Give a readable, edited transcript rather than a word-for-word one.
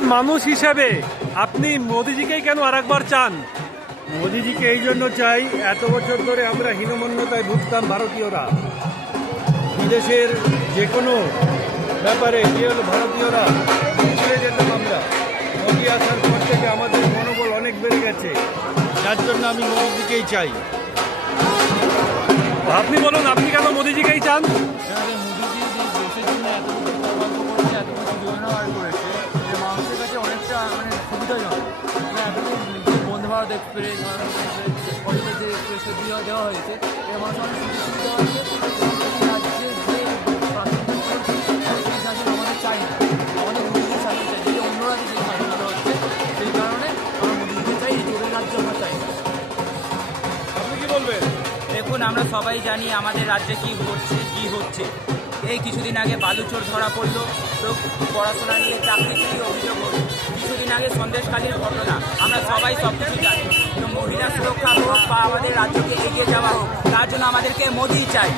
একজন মানুষ হিসেবে আপনি মোদিজিকেই কেন আরেকবার চান? মোদিজিকে এই জন্য চাই, এত বছর ধরে আমরা হীনমন্যতায় ভুগতাম ভারতীয়রা। বিদেশের যে কোনো ব্যাপারে যে হলো ভারতীয়রা পিছিয়ে যেতাম আমরা। মোদি আসার পর থেকে আমাদের মনোবল অনেক বেড়ে গেছে, যার জন্য আমি মোদিজিকেই চাই। আপনি বলুন, আপনি কেন মোদিজিকেই চান? মোদিজি যে দেশের জন্য এত কিছু প্রকল্প করেছে, এত কিছু যোজনা বার করেছে, যে মানুষের কাছে অনেকটা সুবিধাজনক। এতদিন যে বন্দে ভারত এক্সপ্রেস, কলেজে যে এক্সপ্রেসে দেওয়া হয়েছে, এর মানুষ অনেক সুযোগ সুবিধা হয়েছে। রাজ্যের যে প্রাথমিক সেই শাসন আমাদের চাই না, আমাদের মোদিজির শাসন চাই। যে অন্য রাজ্যে যে শাসনগুলো হচ্ছে, সেই কারণে আমরা মোদিজিকে চাই, এই জোরের রাজ্য আমরা চাই না। আপনি কি বলবেন? দেখুন, আমরা সবাই জানি আমাদের রাজ্যে কী ঘটছে কী হচ্ছে। এই কিছুদিন আগে বালুচোর ধরা পড়লো, তো পড়াশোনা নিয়ে চাকরি চুরি অভিযোগ হলো। কিছুদিন আগে সন্দেশখালীর ঘটনা, আমরা সবাই সব কিছু জানি। তো মহিলা সুরক্ষা হোক বা আমাদের রাজ্যকে এগিয়ে যাওয়া হোক, তার জন্য আমাদেরকে মোদি চাই।